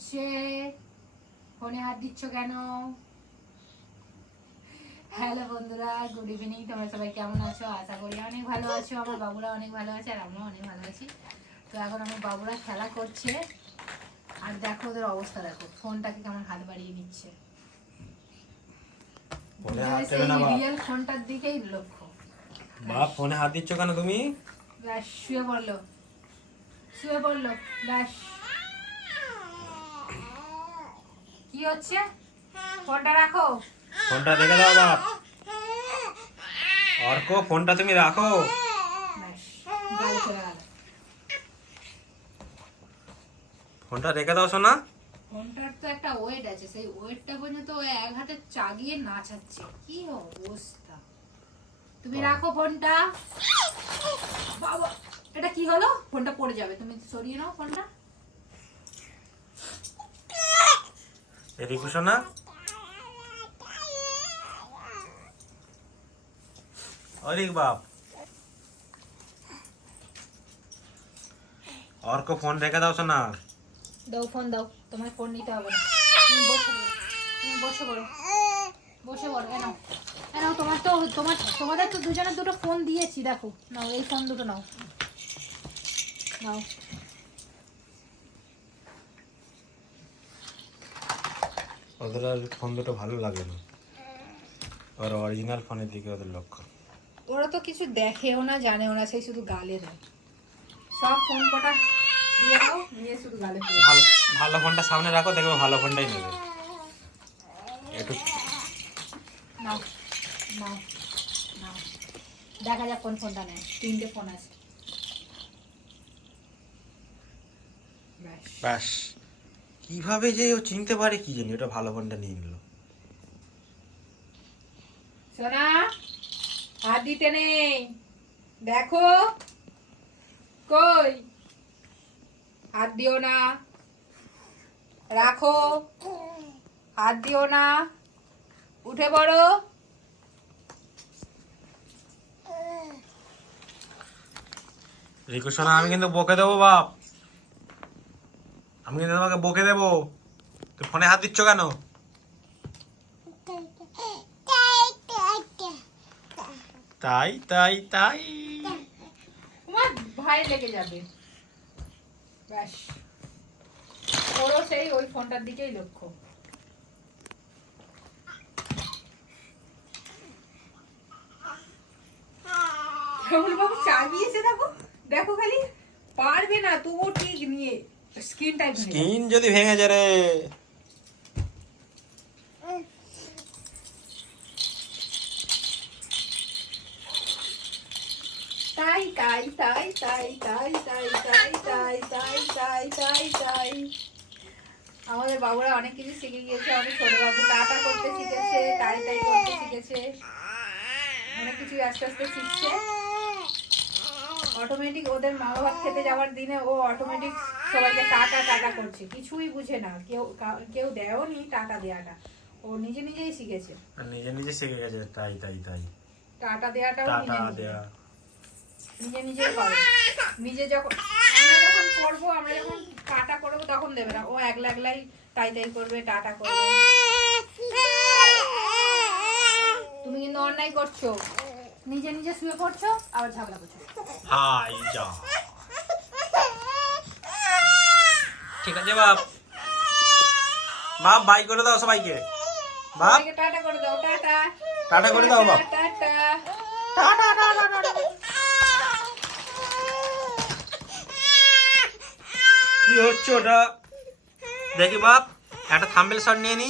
হচ্ছে? ফোনে হাত দিচ্ছ কেন? হ্যালো বন্ধুরা, গুড ইভিনিং। তোমরা সবাই কেমন আছো? আশা করি অনেক ভালো আছো। আমার বাবুরা অনেক ভালো আছে আর আমরাও অনেক ভালো আছি। তো এখন আমার বাবুরা খেলা করছে আর দেখো ওদের অবস্থা, দেখো ফোনটাকে কেমন হাত বাড়িয়ে নিচ্ছে। রিয়েল ফোনটার দিকেই লক্ষ্য। বাপ, ফোনে হাত দিচ্ছ কেন তুমি? ব্যাস শুয়ে পড়লো, শুয়ে পড়লো। ব্যাস কি হচ্ছে? ফোনটা রাখো, ফোনটা রেখে দাও বাপ। অর্ক, ফোনটা তুমি রাখো। ব্যাস গালে চলে গেল। ফোনটা রেখে দাও সোনা। ফোনটার তো একটা ওয়েট আছে, সেই ওয়েটটা পর্যন্ত ও এক হাতে চাগিয়ে নাচাচ্ছে। কি অবস্থা! তুমি রাখো ফোনটা। বাবা, এটা কি হলো? ফোনটা পড়ে যাবে, তুমি সরিয়ে নাও ফোনটা। এদিকে সোনা। অরিক বাপ, অর্ক ফোন রেখে দাও সোনা। দাও ফোন দাও, তোমার ফোন নিতে হবে না। তুমি বসে পড়ো, তুমি বসে পড়ো, বসে পড়ো। নাও নাও, তোমাদের তো দুজনের দুটো ফোন দিয়েছি, দেখো নাও, এই ফোন দুটো নাও, নাও। ওদের আর ফোন দুটো ভালো লাগে না, ওর অরিজিনাল ফোনের দিকে ওদের লক্ষ্য। ওরা তো কিছু দেখেও না, জানেও না, সেই শুধু গালে দেয়। সব ফোন কটা দিয়ে দাও, নিয়ে শুধু গালে দেয়। ভালো ভালো ফোনটা সামনে রাখো, দেখবে ভালো ফোনটাই নেবে। একটু নাও নাও নাও, দেখা যাক কোন ফোনটা নেয়। 3টে ফোন আছে। ব্যাস, কিভাবে যে ও চিনতে পারে কি জানি, ওটা ভালো ফোনটা নিয়ে নিল। সোনা, হাত দিতে নেই, দেখো কই, হাত দিও না, রাখো, হাত দিও না, উঠে পড়ো। রিকু সোনা, আমি কিন্তু বকে দেবো বাপ, আমি কিন্তু তোমাকে বকে দেবো। তুই ফোনে হাত দিচ্ছ কেন? তাই তাই তাই, তোমার ভাই লেগে যাবে। ব্যাস, ওরও সেই ওই ফোনটার দিকেই লক্ষ্য। কেমন বাবু চাগিয়েছে, দেখো দেখো, খালি পারবে না তবুও ঠিক নিয়ে স্ক্রিনটাই ভেঙে যাবে। স্ক্রিন যদি ভেঙে যায় রে। তাই তাই তাই তাই তাই তাই তাই তাই তাই তাই তাই তাই, আমাদের বাবুরা অনেক কিছু শিখে গিয়েছে। অনেক ছোট বাবু টাটা করতে শিখেছে, তাই তাই করতে শিখেছে, অনেক কিছু আস্তে আস্তে শিখছে। অটোমেটিক ওদের মা বাবা খেতে যাওয়ার দিনে ও অটোমেটিক সবাইকে টাটা টাটা করছে, কিছুই বুঝে না, কেউ দেয়ও নি টাটা দেয়াটা, ও নিজে নিজেই শিখেছে। নিজে নিজে শিখে গেছে। তাই তাই তাই, টাটা দেয়াটাও টাটা নিজে দেয়া। নিজে নিজেই করে। নিজে যখন আমরা যখন করবো, আমরা যখন টাটা করবো তখন দেবে না, ও একলা একলাই তাই তাই করবে, টাটা করবে। তুমি কিন্তু অন্যায় করছো, নিজে নিজে শুয়ে পড়ছো আবার ঝগড়া করছো। হাই যা, ঠিক আছে বাপ। বাপ বাই করে দাও সবাইকে। বাপ সবাইকে টাটা করে দাও, টাটা টাটা করে দাও বাপ। টাটা। কি হচ্ছে ওটা দেখি বাপ, একটা থাম্বনেল শট নিয়ে নি।